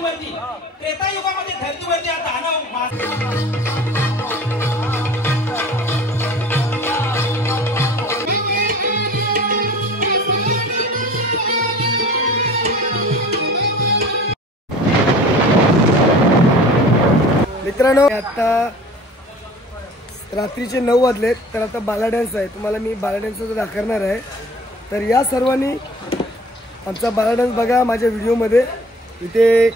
धर्तीवरती त्रेतायुगामध्ये धर्तीवरती हा दानव मित्रांनो आता रात्रीचे 9 वाजलेत तर आता बाला डान्स आहे। तुम्हाला मी बाला डान्स दाखवणार आहे। तर या सर्वांनी आमचा बाला डान्स बघा माझ्या व्हिडिओमध्ये। इथे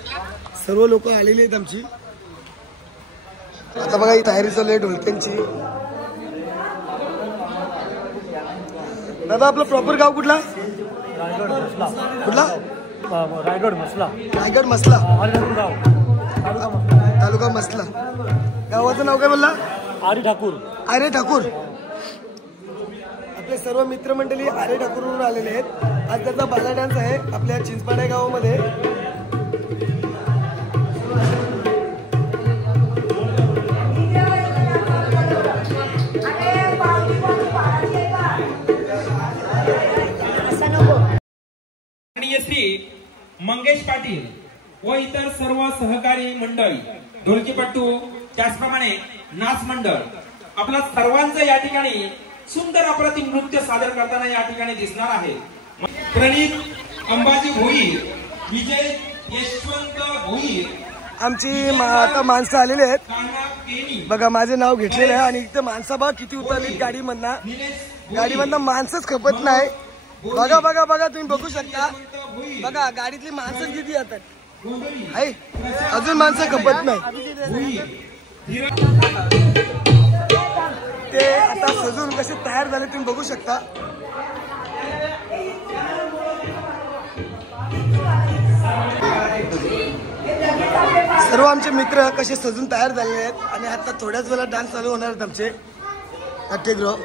सर्व लोक आलेली आहेत आमची। आता बघा ही तयारी चालू आहे ढोलक्यांची। दादा आपलं प्रॉपर गाव कुठला? रायगड मसला। कुठला? रायगड मसला। रायगड मसला गाव तालुका मसला। गावाचं नाव काय बोलला? आर्य ठाकूर। आर्य ठाकूर। आपले सर्व मित्रमंडळी आर्य ठाकूरवरून आलेले आहेत। आज त्याचा बाला डान्स आहे आपल्या चिंचपाडा गावामध्ये। श्री मंगेश पाटील व इतर सर्व सहकारी मंडळी, ढोलकीपट्टू, त्याचप्रमाणे नाच मंडळ आपला सर्वांचं या ठिकाणी सुंदर अप्रतिम नृत्य सादर करताना या ठिकाणी दिसणार आहे। प्रणित अंबाजी भोईर, विजय यशवंत भोईर, आमची आता माणसं आलेली आहेत बघा। माझे नाव घेतलेलं आहे आणि इथे माणसं बघा किती उतरली गाडीमधनं माणसंच खपत नाही। बघा बघा बघा तुम्ही बघू शकता। बघा गाडीतली माणसं किती येतात आहे, अजून माणसं खपत नाही। ते आता सजून कसे तयार झाले तुम्ही बघू शकता। सर्व आमचे मित्र कसे सजून तयार झालेले आहेत आणि आता थोड्याच वेळा डान्स चालू होणार आहेत आमचे नाट्यगृह।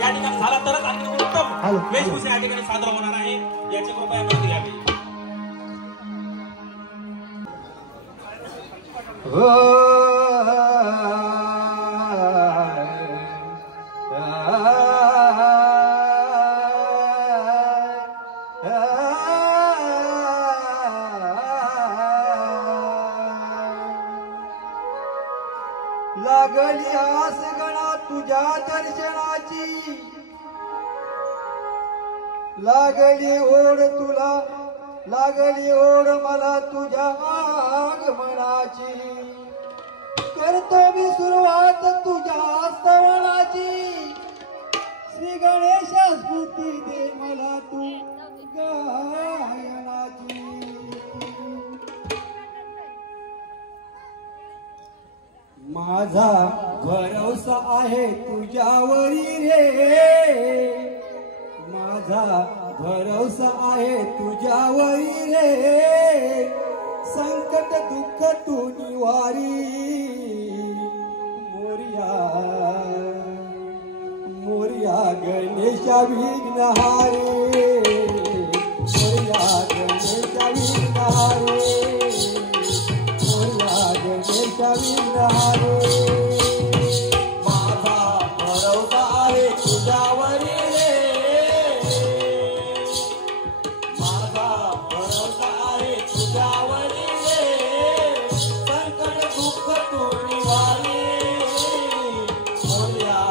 या ठिकाणी झाला तरच आणखी उत्तम वेशभूषा या ठिकाणी सादर होणार आहे, याची कृपया नोंद घ्यावी. लागली आस गणा तुझ्या दर्शनाची, लागली ओढ तुला, लागली ओढ मला तुझ्या आगमनाची. करतो मी सुरुवात तुझ्या स्तवनाची, श्री गणेशा स्फूर्ती दे मला तू गायनाची. माझा भरोसा आहे तुझ्यावरी रे, माझा भरोसा आहे तुझ्यावरी रे. संकट दुःख तू निवारी, मोरया मोरया गणेशा विघ्नहारी, मोरया गणेशा विघ्नहारी, मोरया गणेशा विघ्नहारी. माझा भरोसा आहे तुझ्यावरी रे, माझा भरोसा आहे तुझ्यावरी रे. संकट दुःख तू निवारी, मोरया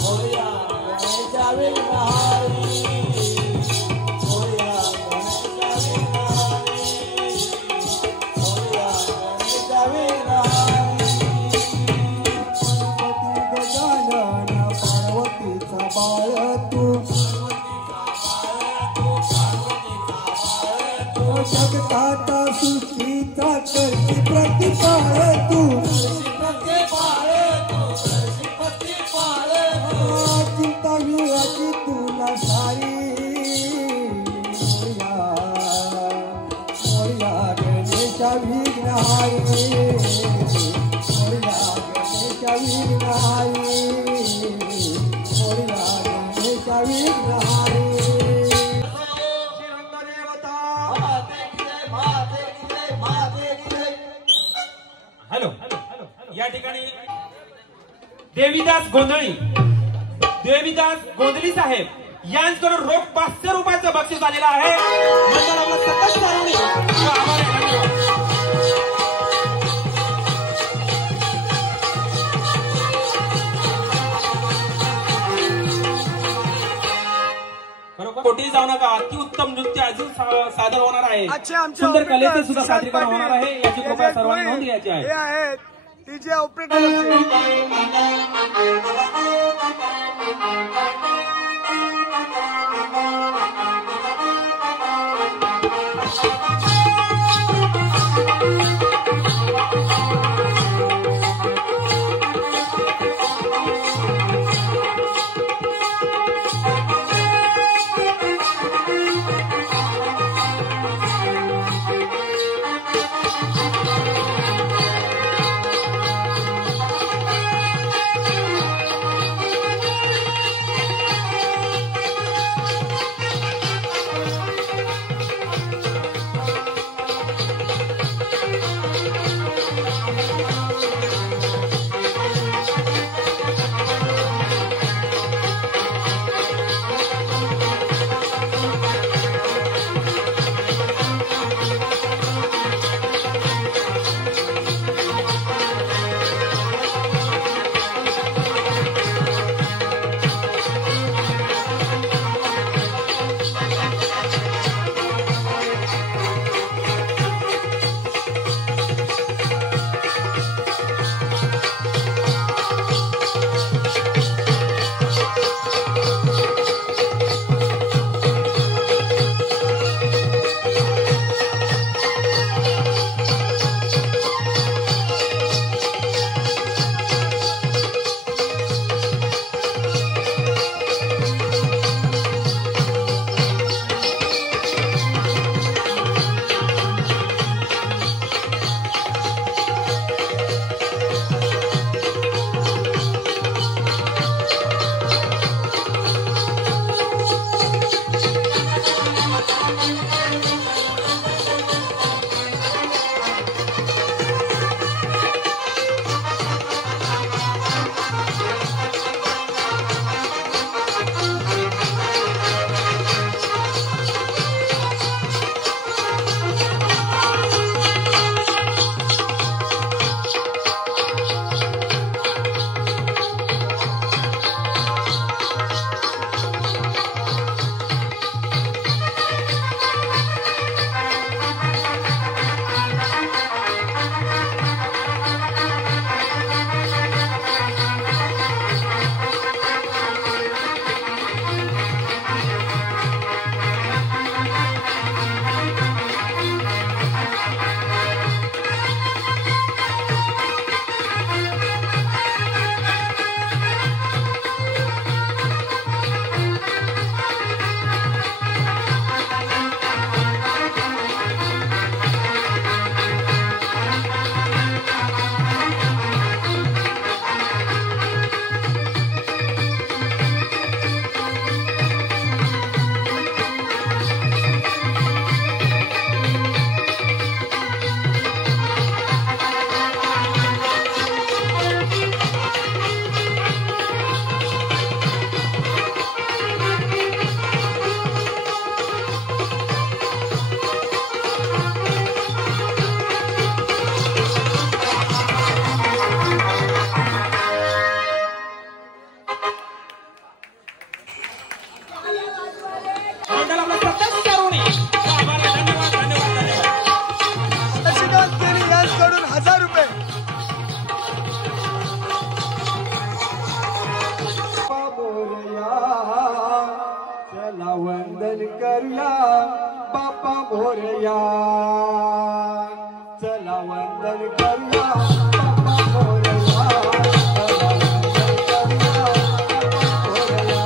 मोरया गणेशा विघ्नहारी, मोरया गणेशा विघ्नहारी, मोरया गणेशा विघ्नहारी. पार्वतीचा बाळ तू, जगताता सृष्टीचा करती प्रतिपाळ तू, चिंता विराची तुला सारी. मोरया गणेशा विघ्नहारी, मोरया गणेशा विघ्नहारी, मोरया गणेशा विघ्नहारी. हॅलो, या ठिकाणी देवीदास गोंधळी, देवीदास गोंधळी साहेब यांच्याकडून रोख 500 रुपयाचं बक्षीस आलेलं आहे. मंडळाला सतत चालवणे व आभार मानतो. कोटी जाऊ नका, अतिउत्तम नृत्य अजून सादर होणार आहे. सुंदर कलेचे सुद्धा सादरीकरण होणार आहे, याची कृपया सर्वांनी नोंद घ्यायची आहे. हे आहेत डीजे ऑपरेटर. चला वंदन करूया बाप्पा मोरया, चला वंदन करूया बाप्पा मोरया, चला वंदन करूया बाप्पा मोरया.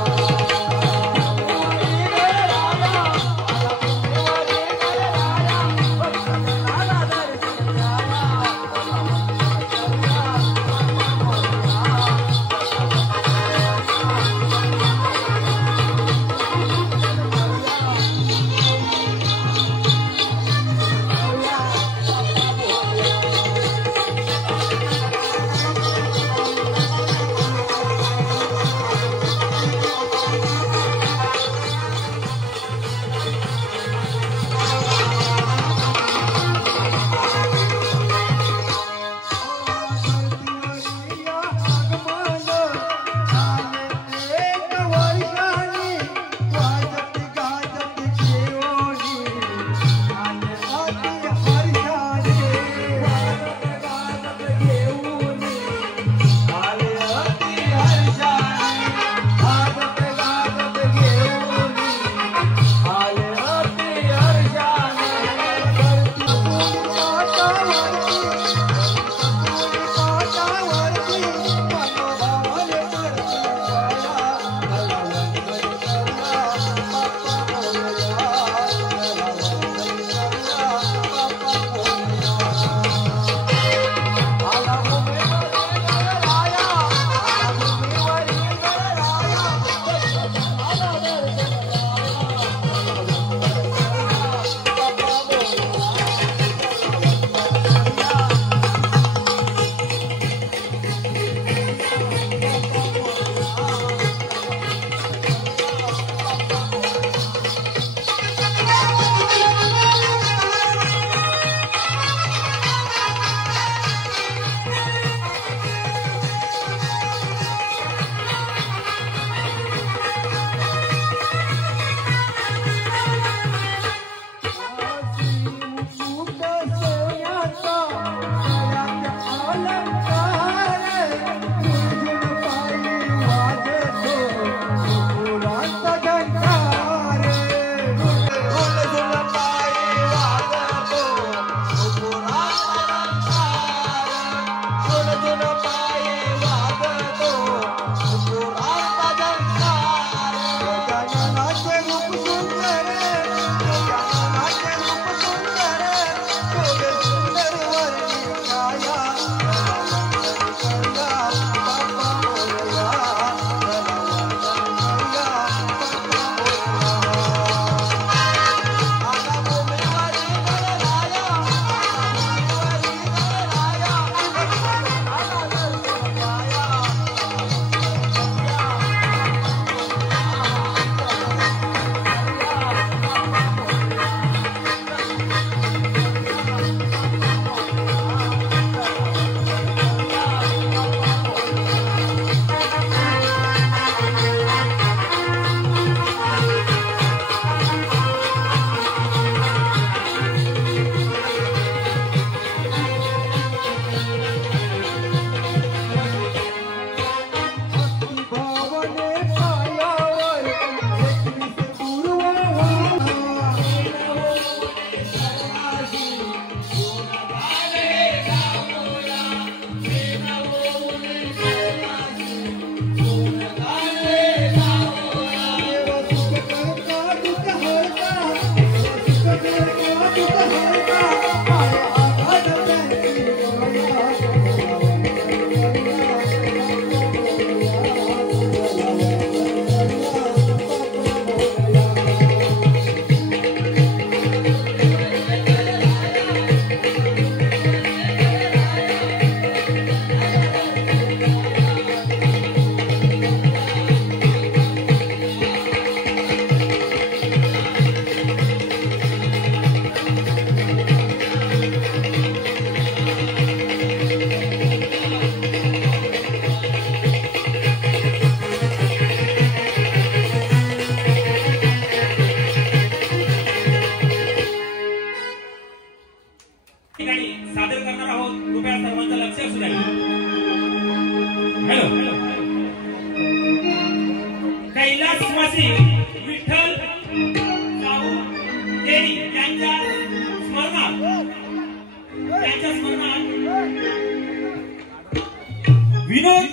विनोद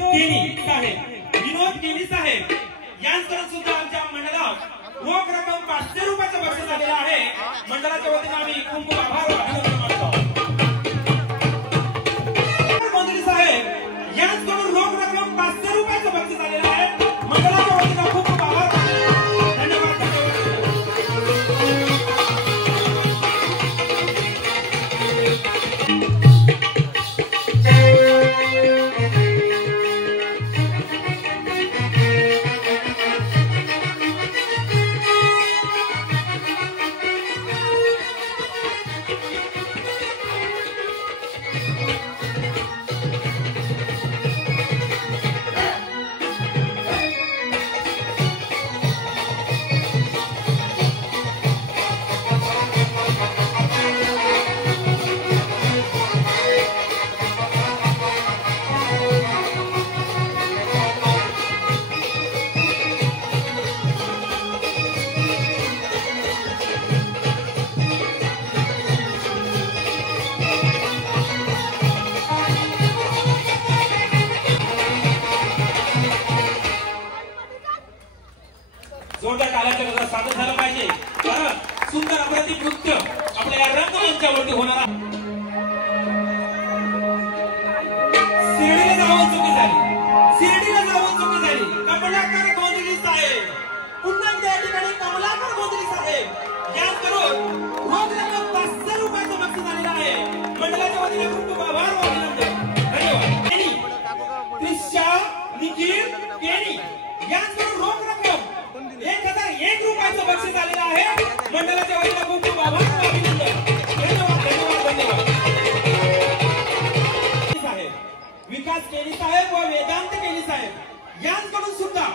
केनी साहेब यांच्याकडून सुद्धा आमच्या मंडळात रोख रक्कम 500 रुपयाचं बक्षीस झालेलं आहे. मंडळाच्या वतीने आम्ही खूप खूप आभार व अभिनंदन मानतो. गोंधळी साहेब यांच्याकडून रोख रक्कम 500 रुपयाचं बक्षीस झालेलं आहे. मंडळाच्या वतीने खूप खूप आभार. धन्यवाद. जोरदार टाळ्यांच्या गजरात सादर झालं पाहिजे. कारण सुंदर अप्रतिम नृत्य आपल्या या रंगमंचावरती होणार आहे. शिर्डीला जाऊन चुकी झाली. कमलाकर गोंधळी साहेब पुन्हा त्या ठिकाणी कमलाकर गोंधळी साहेब यांकडून रोख रक्कम 500 रुपयाचं बक्षीस झालेलं आहे. मंडळाच्या वतीने खूप खूप आभार व अभिनंदन. धन्यवाद. त्रिशा निखिल केनी यांकडून रोख रक्कम 1001 रुपयाचं बक्षीस आलेलं आहे. मंडळाच्या वतीने खूप खूप आभार व अभिनंदन. धन्यवाद. साहेब विकास केनी साहेब व वेदांत केनी साहेब यांकडून सुद्धा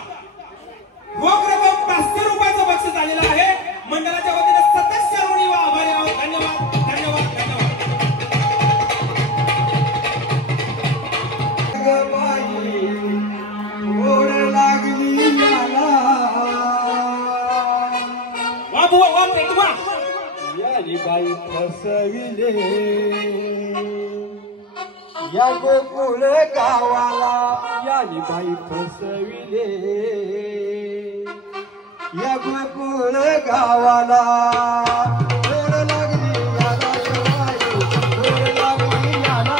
रोख रक्कम 500 रुपयाचं बक्षीस आलेलं आहे. मंडळाच्या वतीने सदस्य ऋणी व आभारी आहोत. धन्यवाद. यानी बाई फसविले या गोकुळ गावाला. यानी बाई फसविले या गोकुळ गावाला. ओढ लागली याला शिवाई, ओढ लागली याला.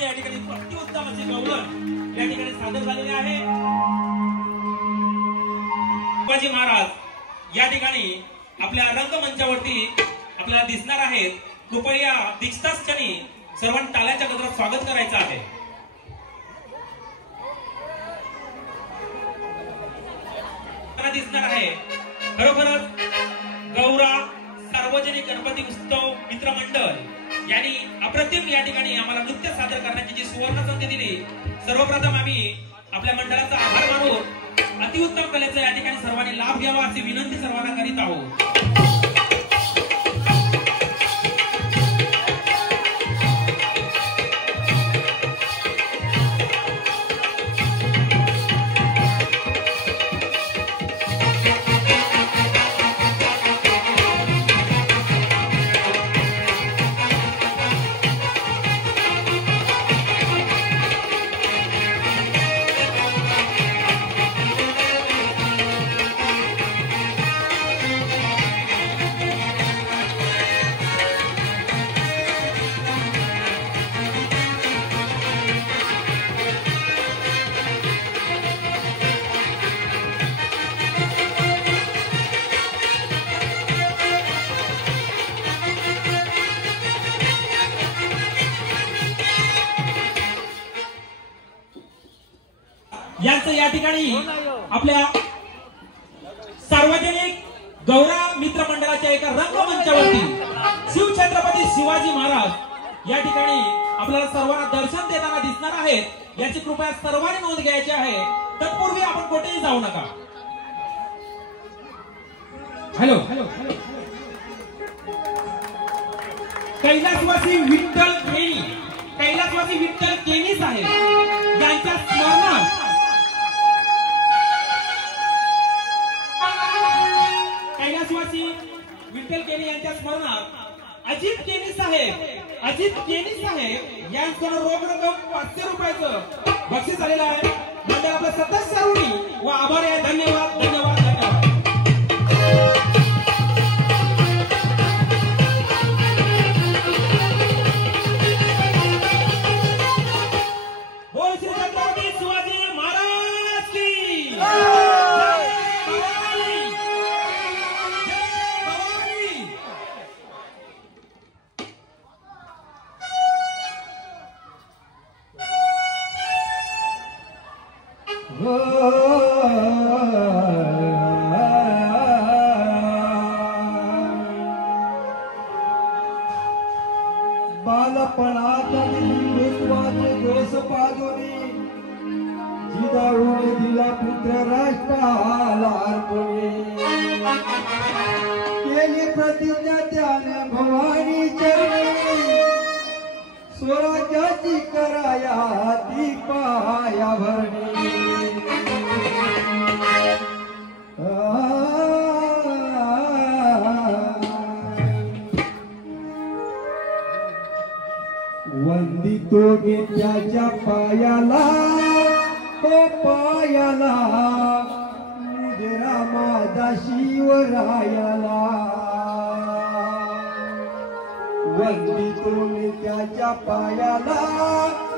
म्हणजे या ठिकाणी अतिउत्तम असे गौरव या ठिकाणी सादर झालेले आहे. शिवाजी महाराज या ठिकाणी आपल्या रंगमंचावरती आपल्याला दिसणार आहेत. कृपया दिसताच क्षणी सर्वांनी टाळ्याच्या गजरात स्वागत करायचं आहे. दिसणार आहे खरोखरच गौरा सार्वजनिक गणपती उत्सव मित्र मंडळ यांनी अप्रतिम या ठिकाणी आम्हाला नृत्य सादर करण्याची जी सुवर्ण संधी दिली. सर्वप्रथम आम्ही आपल्या मंडळाचा आभार मानून अतिउत्तम कलेचा या ठिकाणी सर्वांनी लाभ घ्यावा अशी विनंती सर्वांना करीत आहोत. यांचं या ठिकाणी आपल्या सार्वजनिक गौरा मित्र मंडळाच्या एका रंगमंचावरती शिवछत्रपती शिवाजी महाराज या ठिकाणी आपल्याला सर्वांना दर्शन देताना दिसणार आहेत. याची कृपया सर्वांनी नोंद घ्यायची आहे. तत्पूर्वी आपण कुठेही जाऊ नका. हॅलो कैलासवासी विठ्ठल केणी, कैलासवासी विठ्ठल केणी साहेब यांच्या स्मरणार्थ कैलासवासी विठ्ठल केणी यांच्या स्मरणार्थ अजित केणी साहेब यांचं रोख रक्कम 500 रुपयाचं बक्षीस आलेलं आहे. मंडळ आपल्या सदस्यांनी व आभारी आहे. धन्यवाद धन्यवाद धन्यवाद. बोल श्री छत्रपती शिवाजी महाराज की बालपणात हिंदुत्वाचे गोस पाजोनी जिजाऊने दिला पुत्र राष्ट्राला अर्पणे. केली प्रतिज्ञा त्याने भवानी चरणी स्वराज्याची कराया ती पाया भरणी. वंदितो मी त्याच्या पायाला तो पायाला मुजरा माझा शिवरायाला. वंदितो मी त्याच्या पायाला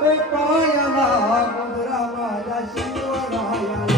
तो पायाला मुजरा माझा शिवरायाला.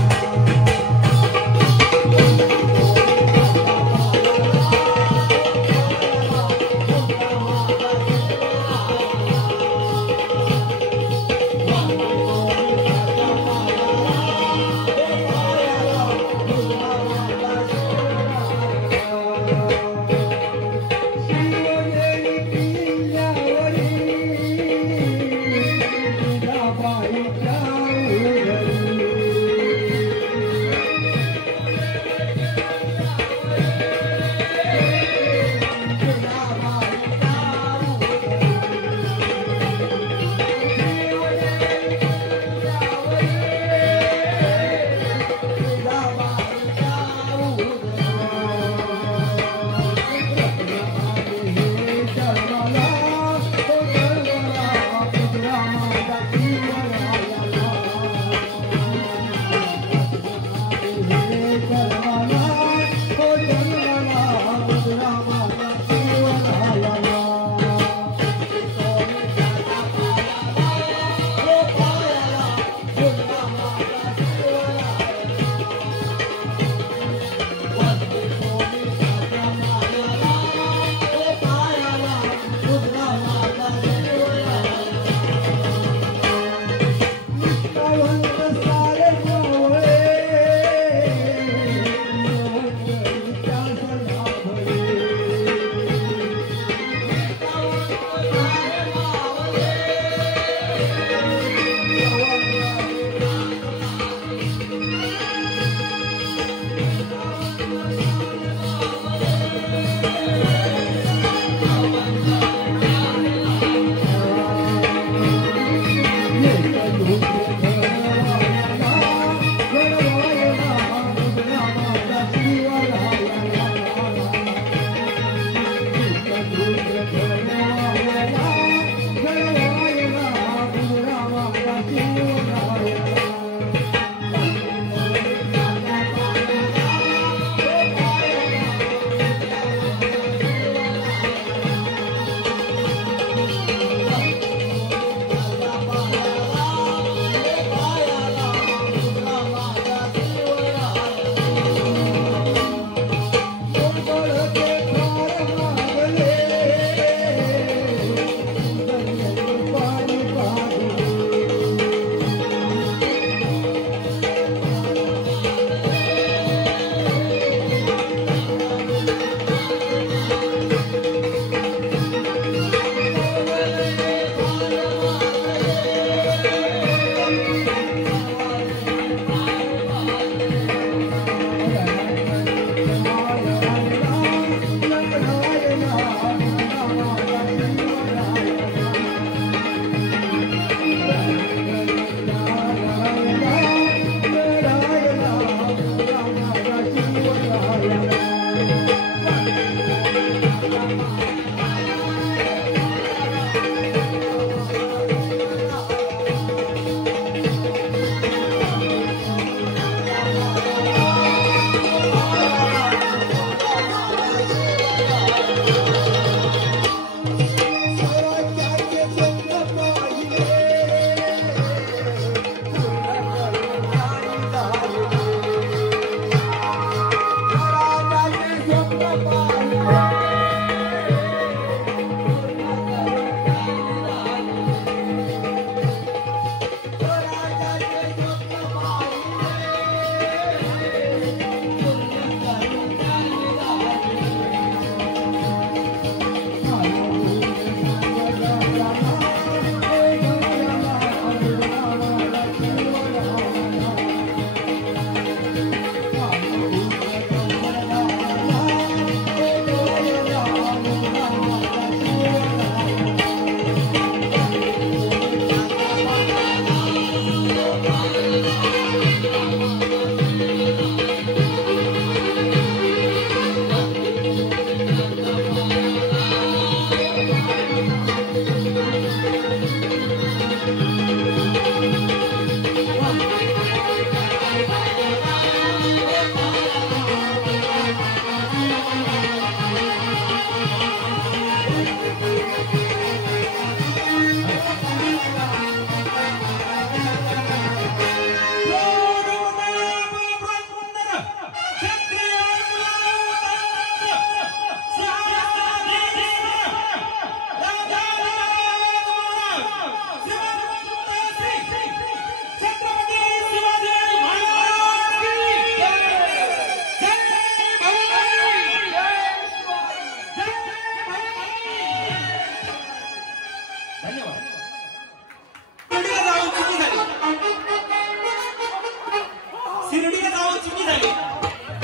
शिर्डीला जाऊन चुकी झाली.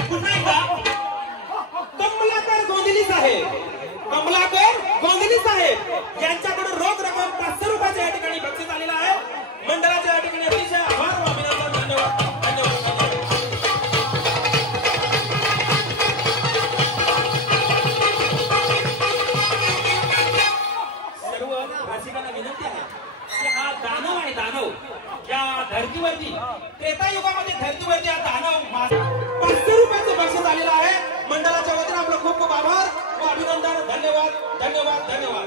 पुन्हा एकदा कमलाकर गोंधली साहेब, कमलाकर गोंधली साहेब यांच्याकडून रोख रक्कम 500 रुपयाच्या या ठिकाणी बक्षीस आलेला आहे. मंडळाच्या या ठिकाणी अतिशय आभार व अभिनंदन. धन्यवाद धन्यवाद. सर्व रसिकांना विनंती आहे की हा दानव आहे, दानव या धर्तीवरती त्रेतायुगामध्ये धर्तीवरती हा दानव 500 रुपयाचं बक्षीस आलेलं आहे. मंडळाच्या वतीने आपलं खूप खूप आभार व अभिनंदन. धन्यवाद धन्यवाद धन्यवाद.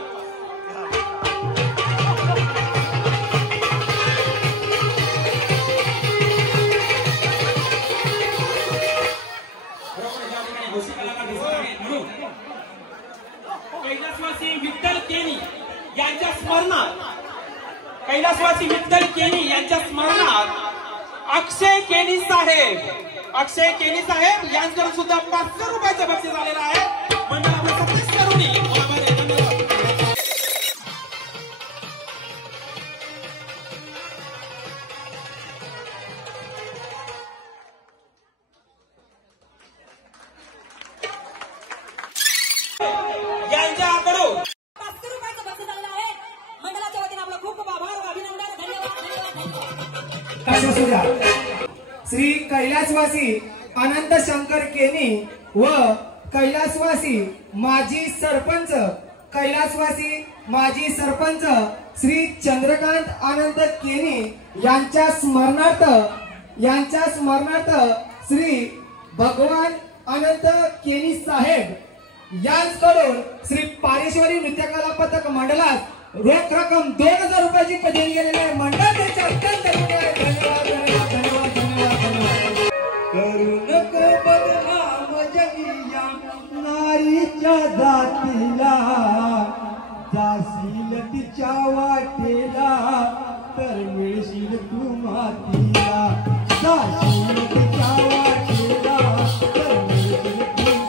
कैलासवासी विठ्ठल केनी यांच्या स्मरणात, कैलासवासी विठ्ठल केनी यांच्या स्मरणात अक्षय केनी साहेब, अक्षय केनी साहेब यांच्यावर सुद्धा 500 रुपयाचं बक्षीस आलेलं आहे. मंडळाला सत्तेच करूनी यांच्याकडून 500 रुपयाचं बक्षीस आलेलं आहे. मंडळाच्या वतीने आपलं खूप खूप आभार व अभिनंदन. धन्यवाद. श्री कैलासवासी अनंत शंकर केनी व कैलासवासी माजी सरपंच, कैलासवासी माजी सरपंच श्री चंद्रकांत आनंद केनी यांच्या स्मरणार्थ श्री भगवान अनंत केनी साहेब यांच्याकडून श्री पारेश्वरी नृत्यकला पथक मंडळास रोख रक्कम 2000 रुपयाची देणी गेलेली आहे. मंडळ त्याचे अत्यंत धन्यवाद धन्यवाद धन्यवाद धन्यवाद. करू नको बदनाम जगिया नारीच्या जातीला, जाशील तिच्या वाटेला तर मिळशील तू मातीला, जाशील तिच्या वाटेला तर मिळशील तू मातीला.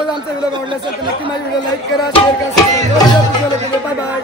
तुम्हाला आमचा व्हिडिओ आवडला असेल तर नक्की माझी व्हिडिओ लाईक करा, शेअर करा, बाय बाय.